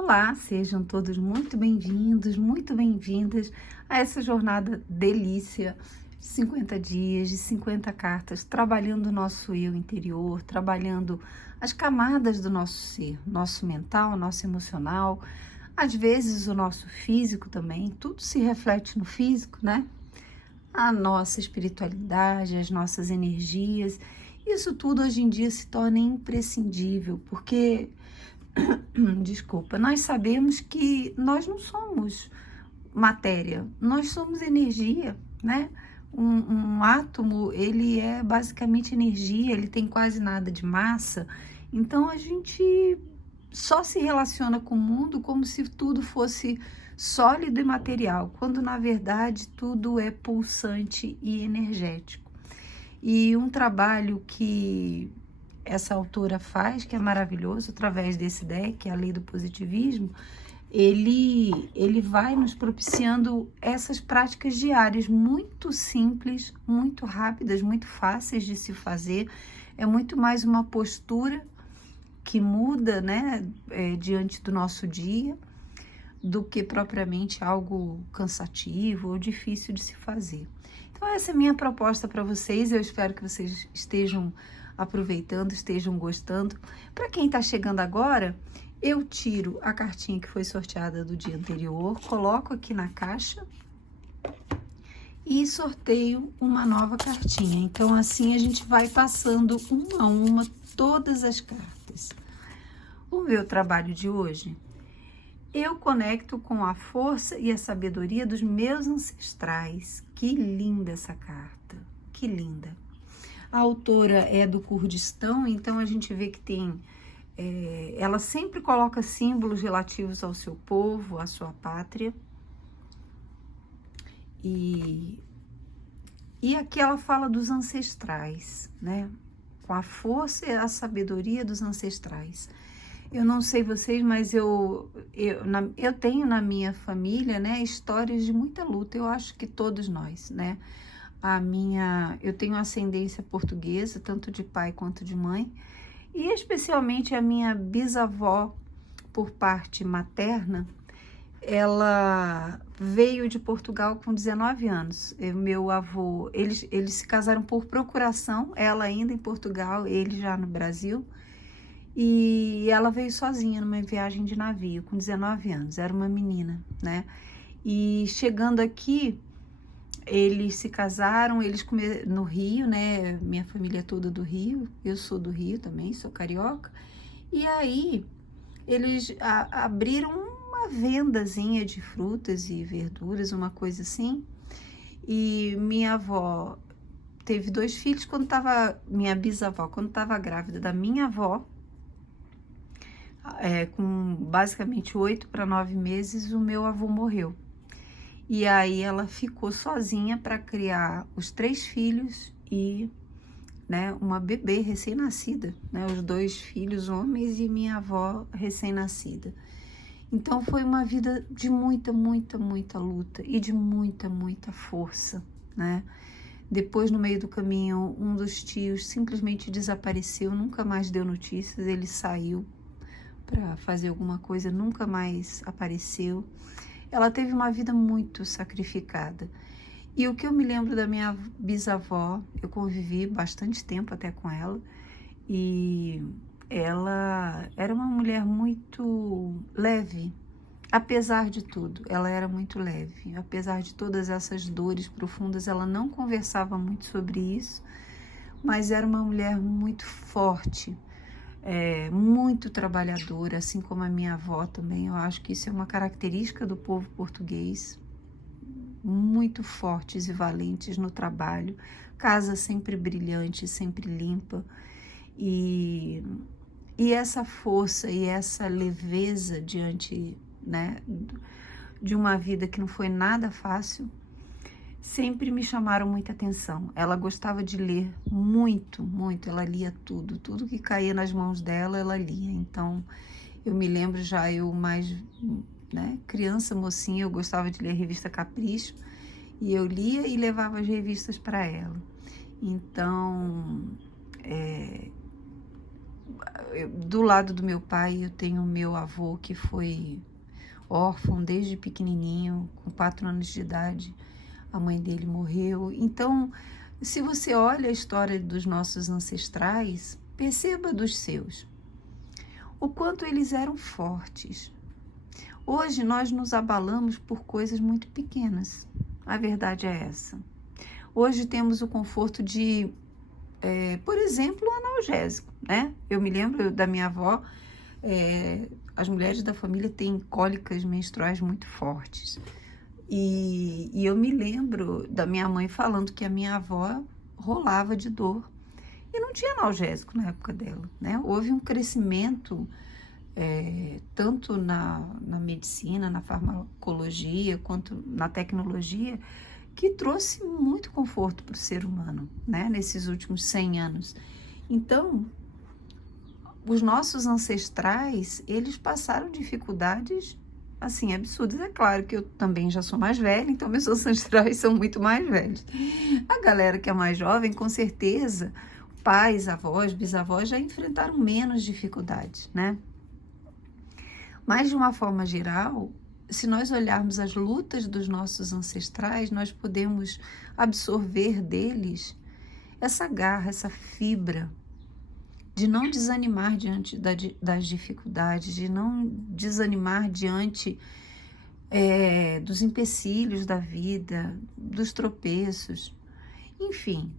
Olá, sejam todos muito bem-vindos, muito bem-vindas a essa jornada delícia de 50 dias, de 50 cartas, trabalhando o nosso eu interior, trabalhando as camadas do nosso ser, nosso mental, nosso emocional, às vezes o nosso físico também, tudo se reflete no físico, né? A nossa espiritualidade, as nossas energias, isso tudo hoje em dia se torna imprescindível, porque desculpa, nós sabemos que nós não somos matéria, nós somos energia, né? Um átomo, ele é basicamente energia, ele tem quase nada de massa, então a gente só se relaciona com o mundo como se tudo fosse sólido e material, quando na verdade tudo é pulsante e energético. E um trabalho que essa autora faz, que é maravilhoso, através desse deck, a lei do positivismo, ele vai nos propiciando essas práticas diárias muito simples, muito rápidas, muito fáceis de se fazer. É muito mais uma postura que muda, né, diante do nosso dia, do que propriamente algo cansativo ou difícil de se fazer. Então essa é a minha proposta para vocês, eu espero que vocês estejam aproveitando, estejam gostando. Para quem está chegando agora, eu tiro a cartinha que foi sorteada do dia anterior, coloco aqui na caixa e sorteio uma nova cartinha. Então assim a gente vai passando uma a uma todas as cartas. Vamos ver o trabalho de hoje? Eu conecto com a força e a sabedoria dos meus ancestrais. Que linda essa carta, que linda. A autora é do Kurdistão, então a gente vê que tem... ela sempre coloca símbolos relativos ao seu povo, à sua pátria. E aqui ela fala dos ancestrais, né? Com a força e a sabedoria dos ancestrais. Eu não sei vocês, mas eu tenho na minha família, né, histórias de muita luta. Eu acho que todos nós, né? Eu tenho ascendência portuguesa, tanto de pai quanto de mãe, e especialmente a minha bisavó, por parte materna, ela veio de Portugal com 19 anos. Meu avô, eles se casaram por procuração, ela ainda em Portugal, ele já no Brasil. E ela veio sozinha numa viagem de navio, com 19 anos, era uma menina, né? E chegando aqui, eles se casaram, no Rio, né? Minha família é toda do Rio, eu sou do Rio também, sou carioca. E aí, eles abriram uma vendazinha de frutas e verduras, uma coisa assim. E minha avó teve 2 filhos minha bisavó, quando estava grávida da minha avó, com basicamente 8 para 9 meses, o meu avô morreu. E aí ela ficou sozinha para criar os 3 filhos e, né, uma bebê recém-nascida, né, os 2 filhos homens e minha avó recém-nascida. Então foi uma vida de muita, muita, muita luta e de muita, muita força, né? Depois, no meio do caminho, um dos tios simplesmente desapareceu, nunca mais deu notícias, ele saiu para fazer alguma coisa, nunca mais apareceu. Ela teve uma vida muito sacrificada. E o que eu me lembro da minha bisavó, eu convivi bastante tempo até com ela, e ela era uma mulher muito leve, apesar de tudo, ela era muito leve. Apesar de todas essas dores profundas, ela não conversava muito sobre isso, mas era uma mulher muito forte, muito trabalhadora, assim como a minha avó também. Eu acho que isso é uma característica do povo português, muito fortes e valentes no trabalho, casa sempre brilhante, sempre limpa, e essa força e essa leveza diante, né, de uma vida que não foi nada fácil, sempre me chamaram muita atenção. Ela gostava de ler muito, muito, ela lia tudo que caía nas mãos dela, ela lia. Então, eu me lembro já, eu mais, né, criança, mocinha, eu gostava de ler a revista Capricho, e eu lia e levava as revistas para ela. Então, Do lado do meu pai, eu tenho meu avô que foi órfão desde pequenininho, com 4 anos de idade, a mãe dele morreu. Então, se você olha a história dos nossos ancestrais, perceba dos seus, o quanto eles eram fortes. Hoje nós nos abalamos por coisas muito pequenas, a verdade é essa. Hoje temos o conforto de, por exemplo, o analgésico, né? Eu me lembro da minha avó, as mulheres da família têm cólicas menstruais muito fortes. E eu me lembro da minha mãe falando que a minha avó rolava de dor e não tinha analgésico na época dela, né? Houve um crescimento tanto na medicina, na farmacologia, quanto na tecnologia, que trouxe muito conforto para o ser humano, né? Nesses últimos 100 anos. Então, os nossos ancestrais, eles passaram dificuldades assim, absurdas. É claro que eu também já sou mais velha, então meus ancestrais são muito mais velhos. A galera que é mais jovem, com certeza, pais, avós, bisavós já enfrentaram menos dificuldades, né? Mas de uma forma geral, se nós olharmos as lutas dos nossos ancestrais, nós podemos absorver deles essa garra, essa fibra, de não desanimar diante das dificuldades, de não desanimar diante dos empecilhos da vida, dos tropeços. Enfim,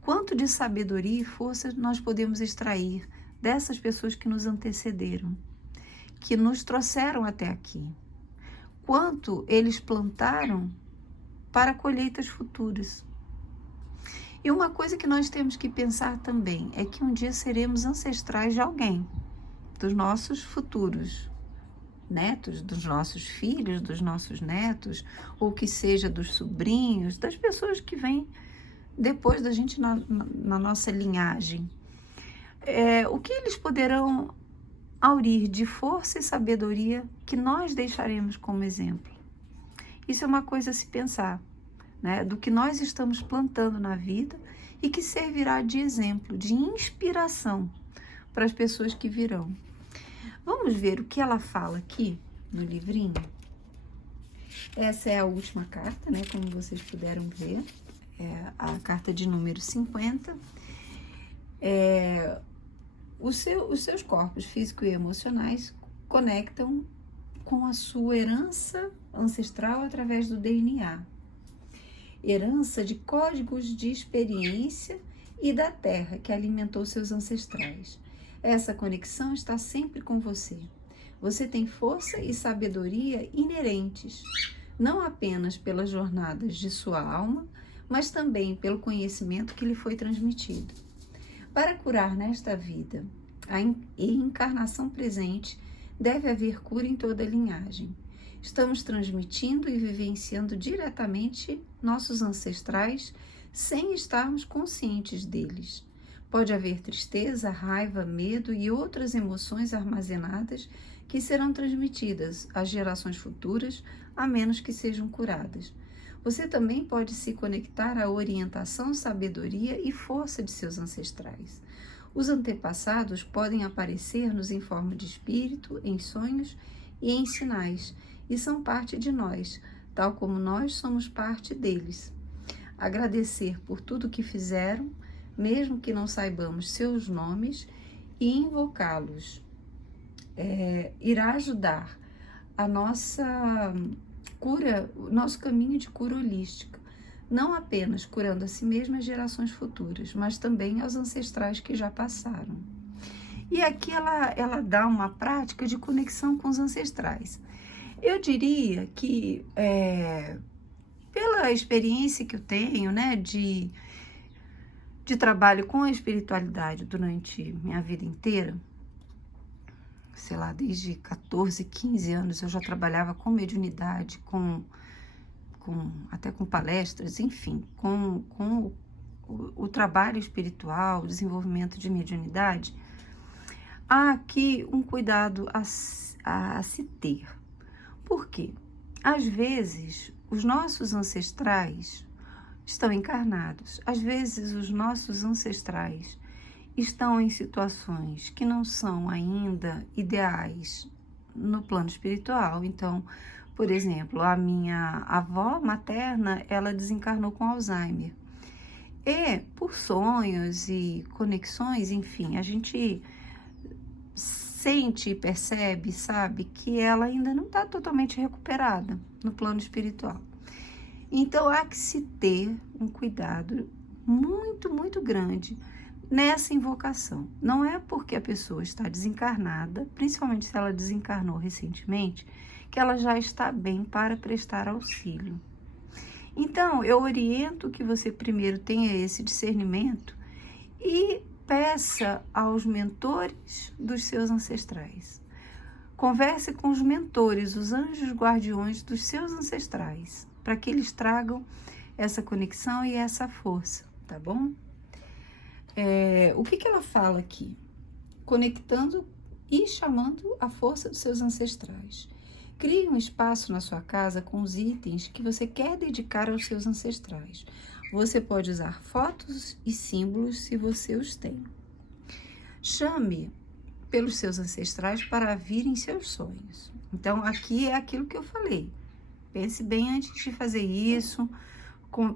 quanto de sabedoria e força nós podemos extrair dessas pessoas que nos antecederam, que nos trouxeram até aqui. Quanto eles plantaram para colheitas futuras. E uma coisa que nós temos que pensar também é que um dia seremos ancestrais de alguém, dos nossos futuros netos, dos nossos filhos, dos nossos netos, ou que seja dos sobrinhos, das pessoas que vêm depois da gente na nossa linhagem. O que eles poderão aurir de força e sabedoria que nós deixaremos como exemplo? Isso é uma coisa a se pensar, né? Do que nós estamos plantando na vida e que servirá de exemplo, de inspiração para as pessoas que virão. Vamos ver o que ela fala aqui no livrinho? Essa é a última carta, né? Como vocês puderam ver, é a carta de número 50. Os seus corpos físico e emocionais conectam com a sua herança ancestral através do DNA. Herança de códigos de experiência e da terra que alimentou seus ancestrais. Essa conexão está sempre com você. Você tem força e sabedoria inerentes, não apenas pelas jornadas de sua alma, mas também pelo conhecimento que lhe foi transmitido. Para curar nesta vida e encarnação presente, deve haver cura em toda a linhagem. Estamos transmitindo e vivenciando diretamente nossos ancestrais sem estarmos conscientes deles. Pode haver tristeza, raiva, medo e outras emoções armazenadas que serão transmitidas às gerações futuras, a menos que sejam curadas. Você também pode se conectar à orientação, sabedoria e força de seus ancestrais. Os antepassados podem aparecer-nos em forma de espírito, em sonhos e em sinais, e são parte de nós, tal como nós somos parte deles. Agradecer por tudo que fizeram, mesmo que não saibamos seus nomes, e invocá-los irá ajudar a nossa cura, o nosso caminho de cura holística, não apenas curando a si mesma as gerações futuras, mas também aos ancestrais que já passaram. E aqui ela dá uma prática de conexão com os ancestrais. Eu diria que, pela experiência que eu tenho, né, de trabalho com a espiritualidade durante minha vida inteira, sei lá, desde 14, 15 anos eu já trabalhava com mediunidade, até com palestras, enfim, com o trabalho espiritual, o desenvolvimento de mediunidade. Há aqui um cuidado a se ter. Por quê? Às vezes, os nossos ancestrais estão encarnados. Às vezes, os nossos ancestrais estão em situações que não são ainda ideais no plano espiritual. Então, por exemplo, a minha avó materna, ela desencarnou com Alzheimer. E por sonhos e conexões, enfim, a gente sente e percebe, sabe, que ela ainda não está totalmente recuperada no plano espiritual. Então, há que se ter um cuidado muito, muito grande nessa invocação. Não é porque a pessoa está desencarnada, principalmente se ela desencarnou recentemente, que ela já está bem para prestar auxílio. Então, eu oriento que você primeiro tenha esse discernimento e peça aos mentores dos seus ancestrais. Converse com os mentores, os anjos guardiões dos seus ancestrais, para que eles tragam essa conexão e essa força, tá bom? O que ela fala aqui? Conectando e chamando a força dos seus ancestrais. Crie um espaço na sua casa com os itens que você quer dedicar aos seus ancestrais. Você pode usar fotos e símbolos se você os tem. Chame pelos seus ancestrais para vir em seus sonhos. Então, aqui é aquilo que eu falei. Pense bem antes de fazer isso.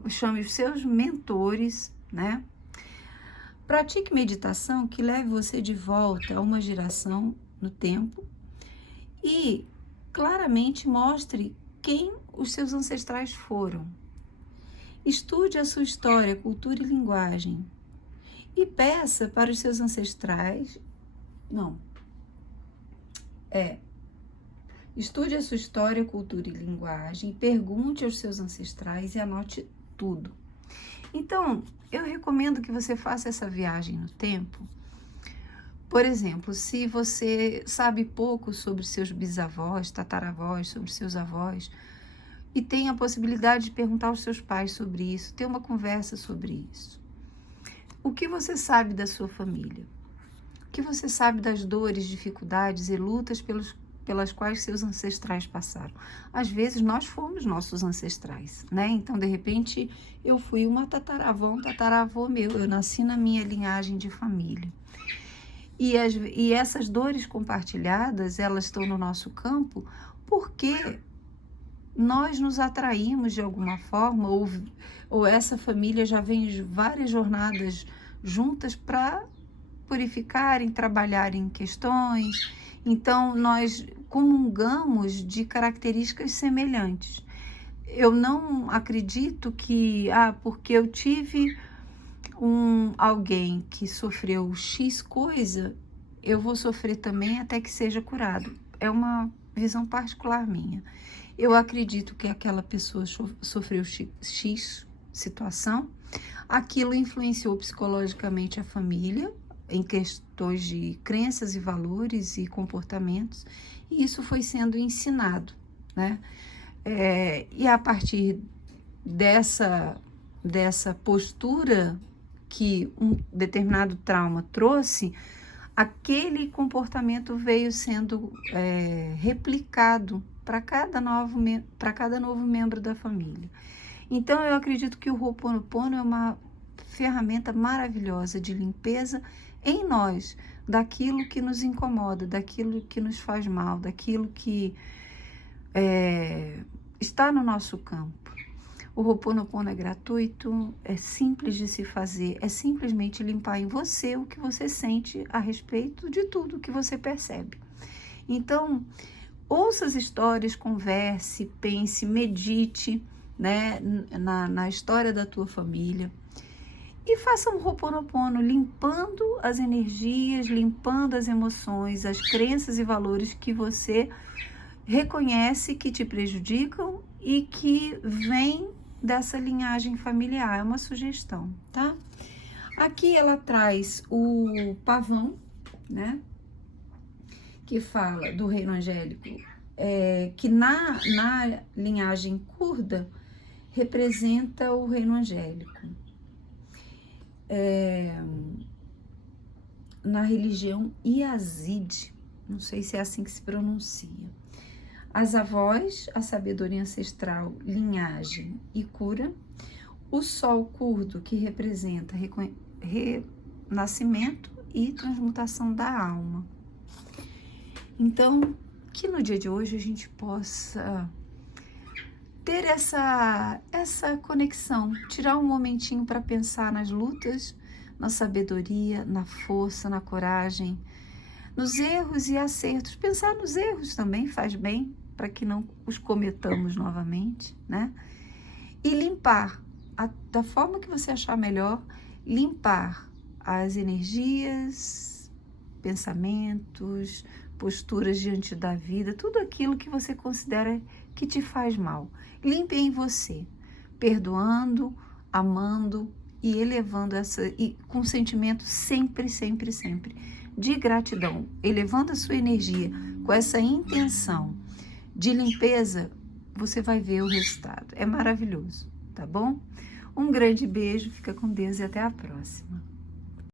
Chame os seus mentores, né? Pratique meditação que leve você de volta a uma geração no tempo e claramente mostre quem os seus ancestrais foram. Estude a sua história, cultura e linguagem e peça para os seus ancestrais. Estude a sua história, cultura e linguagem, pergunte aos seus ancestrais e anote tudo. Então, eu recomendo que você faça essa viagem no tempo. Por exemplo, se você sabe pouco sobre seus bisavós, tataravós, sobre seus avós, e tem a possibilidade de perguntar aos seus pais sobre isso, ter uma conversa sobre isso. O que você sabe da sua família? O que você sabe das dores, dificuldades e lutas pelas quais seus ancestrais passaram? Às vezes nós fomos nossos ancestrais, né? Então, de repente, eu fui uma tataravô meu, eu nasci na minha linhagem de família. E essas dores compartilhadas, elas estão no nosso campo porque nós nos atraímos de alguma forma, ou essa família já vem várias jornadas juntas para purificarem, trabalharem questões. Então, nós comungamos de características semelhantes. Eu não acredito que, porque eu tive alguém que sofreu X coisa, eu vou sofrer também até que seja curado. É uma visão particular minha. Eu acredito que aquela pessoa sofreu X situação, aquilo influenciou psicologicamente a família, em questões de crenças e valores e comportamentos, e isso foi sendo ensinado, né? E a partir dessa postura que um determinado trauma trouxe, aquele comportamento veio sendo replicado para cada novo membro da família. Então, eu acredito que o Ho'oponopono é uma ferramenta maravilhosa de limpeza em nós, daquilo que nos incomoda, daquilo que nos faz mal, daquilo que está no nosso campo. O Ho'oponopono é gratuito, é simples de se fazer, é simplesmente limpar em você o que você sente a respeito de tudo que você percebe. Então, ouça as histórias, converse, pense, medite, né, na história da tua família e faça um Ho'oponopono limpando as energias, limpando as emoções, as crenças e valores que você reconhece que te prejudicam e que vêm dessa linhagem familiar. É uma sugestão, tá? Aqui ela traz o pavão, né? Que fala do reino angélico, que na linhagem curda representa o reino angélico. Na religião Yazidi, não sei se é assim que se pronuncia. As avós, a sabedoria ancestral, linhagem e cura. O sol curdo, que representa nascimento e transmutação da alma. Então, que no dia de hoje a gente possa ter essa conexão, tirar um momentinho para pensar nas lutas, na sabedoria, na força, na coragem, nos erros e acertos. Pensar nos erros também faz bem, para que não os cometamos novamente, né? E limpar, da forma que você achar melhor, limpar as energias, pensamentos, posturas diante da vida, tudo aquilo que você considera que te faz mal. Limpe em você, perdoando, amando e elevando e com sentimento sempre, sempre, sempre de gratidão, elevando a sua energia com essa intenção de limpeza, você vai ver o resultado. É maravilhoso, tá bom? Um grande beijo, fica com Deus e até a próxima.